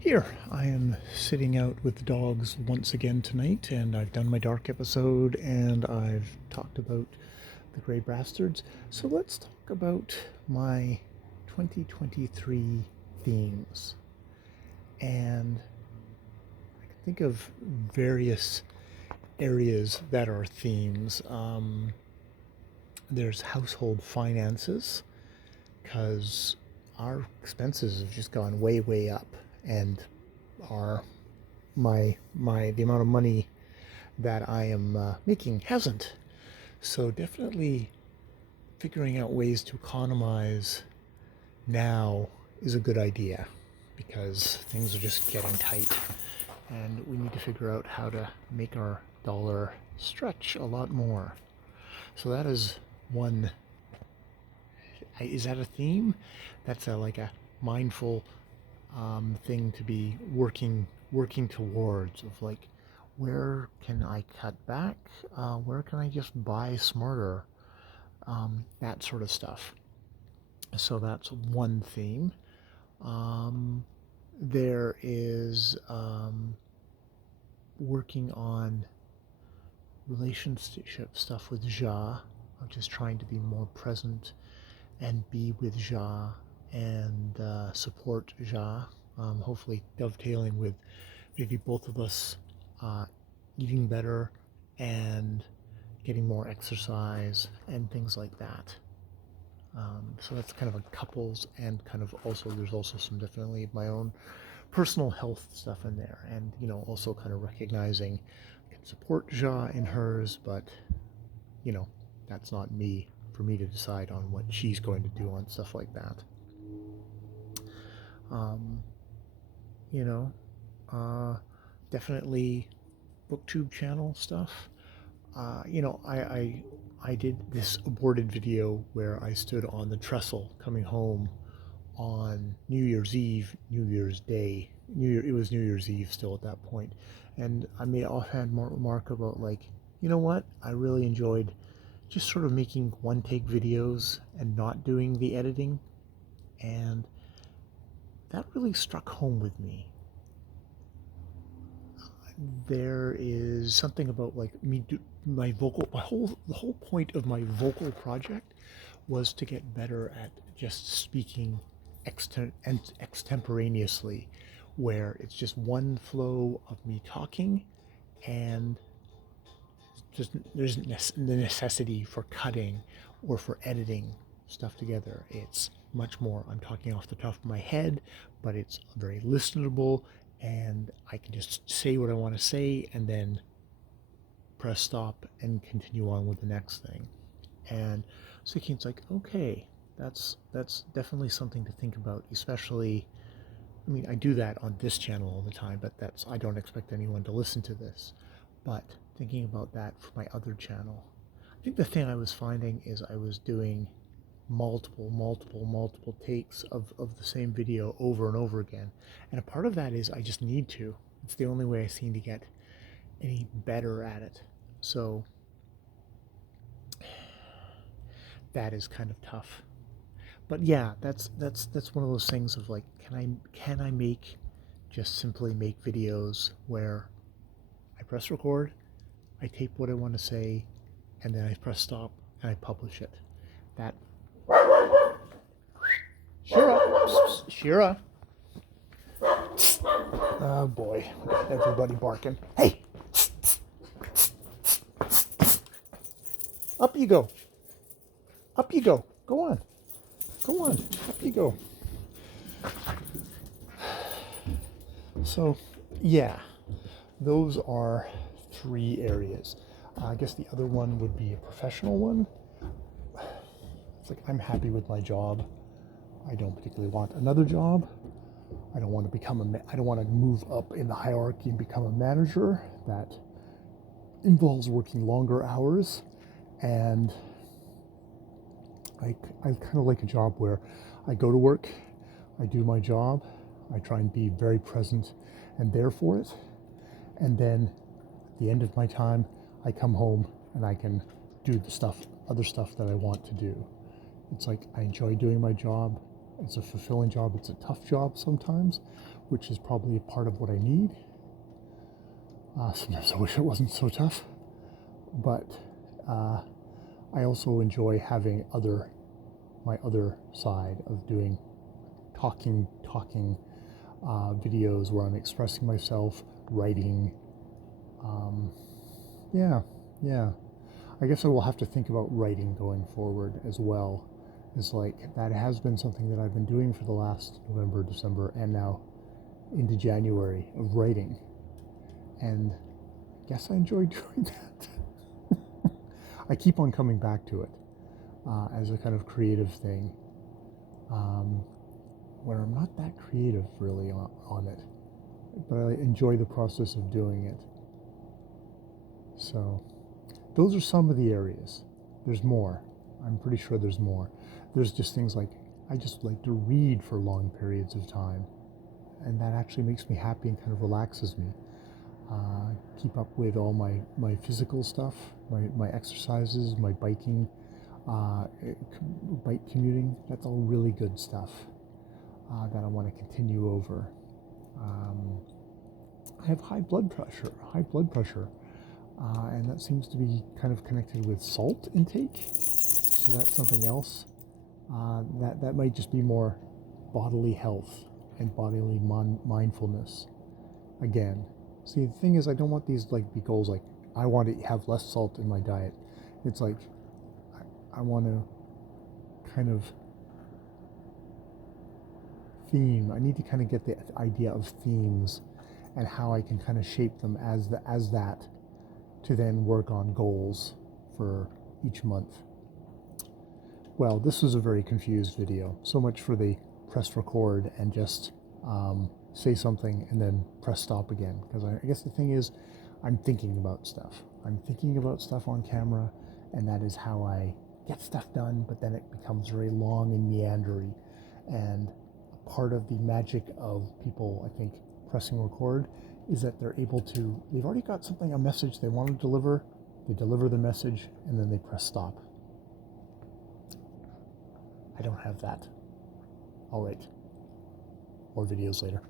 Here, I am sitting out with the dogs once again tonight, and I've done my dark episode and I've talked about the Grey Bastards. So let's talk about my 2023 themes. And I can think of various areas that are themes. There's household finances, because our expenses have just gone way up, and our the amount of money that I am making hasn't. So definitely figuring out ways to economize now is a good idea, because things are just getting tight and we need to figure out how to make our dollar stretch a lot more. So that is one. Is that a theme? That's like a mindful thing to be working towards, of like, where can I cut back? Where can I just buy smarter? That sort of stuff. So that's one theme. There is working on relationship stuff with Ja, of just trying to be more present and be with Ja and support Ja. Hopefully dovetailing with maybe both of us eating better and getting more exercise and things like that. So that's kind of a couples, and kind of also there's also some definitely my own personal health stuff in there, and also kind of recognizing I can support Ja in hers, but that's not me for me to decide on what she's going to do on stuff like that. You know, definitely booktube channel stuff. I did this aborted video where I stood on the trestle coming home on New Year's Eve, New Year's Day. It was New Year's Eve still at that point, and I made an offhand remark about, like, you know what? I really enjoyed just sort of making one take videos and not doing the editing, and that really struck home with me. There is something about, like, the whole point of my vocal project was to get better at just speaking extemporaneously, where it's just one flow of me talking, and just there's the necessity for cutting or for editing stuff together. It's much more I'm talking off the top of my head, but it's very listenable, and I can just say what I want to say and then press stop and continue on with the next thing. And so it's like, okay, that's definitely something to think about, especially, I mean, I do that on this channel all the time, but I don't expect anyone to listen to this. But thinking about that for my other channel, I think the thing I was finding is I was doing multiple takes of the same video over and over again. And a part of that is I just need to. It's the only way I seem to get any better at it. So that is kind of tough. But yeah, that's one of those things of, like, can I simply make videos where I press record, I tape what I want to say, and then I press stop and I publish it. That Shira. Oh boy, everybody barking. Hey, up you go. Up you go. Go on. Up you go. So, yeah, those are three areas. I guess the other one would be a professional one. It's like, I'm happy with my job. I don't particularly want another job. I don't want to move up in the hierarchy and become a manager. That involves working longer hours, and I kind of like a job where I go to work, I do my job, I try and be very present and there for it, and then at the end of my time, I come home and I can do the other stuff that I want to do. It's like, I enjoy doing my job. It's a fulfilling job. It's a tough job sometimes, which is probably a part of what I need. Sometimes I wish it wasn't so tough, but I also enjoy having my other side of doing talking videos where I'm expressing myself, writing. Yeah. I guess I will have to think about writing going forward as well. It's like that has been something that I've been doing for the last November, December, and now into January of writing. And I guess I enjoy doing that. I keep on coming back to it as a kind of creative thing, where I'm not that creative really on it, but I enjoy the process of doing it. So those are some of the areas. There's more. I'm pretty sure there's more. There's just things like I just like to read for long periods of time, and that actually makes me happy and kind of relaxes me. Keep up with all my physical stuff, my exercises, my biking, bike commuting. That's all really good stuff that I want to continue over. I have high blood pressure, and that seems to be kind of connected with salt intake. So that's something else. That might just be more bodily health and bodily mindfulness. Again, see, the thing is, I don't want these like be goals like I want to have less salt in my diet. It's like I want to kind of theme. I need to kind of get the idea of themes and how I can kind of shape them as that to then work on goals for each month. Well, this was a very confused video. So much for the press record and just say something and then press stop again. Because I guess the thing is, I'm thinking about stuff. I'm thinking about stuff on camera, and that is how I get stuff done, but then it becomes very long and meandery. And part of the magic of people, I think, pressing record is that they've already got something, a message they want to deliver, they deliver the message, and then they press stop. I don't have that. All right. More videos later.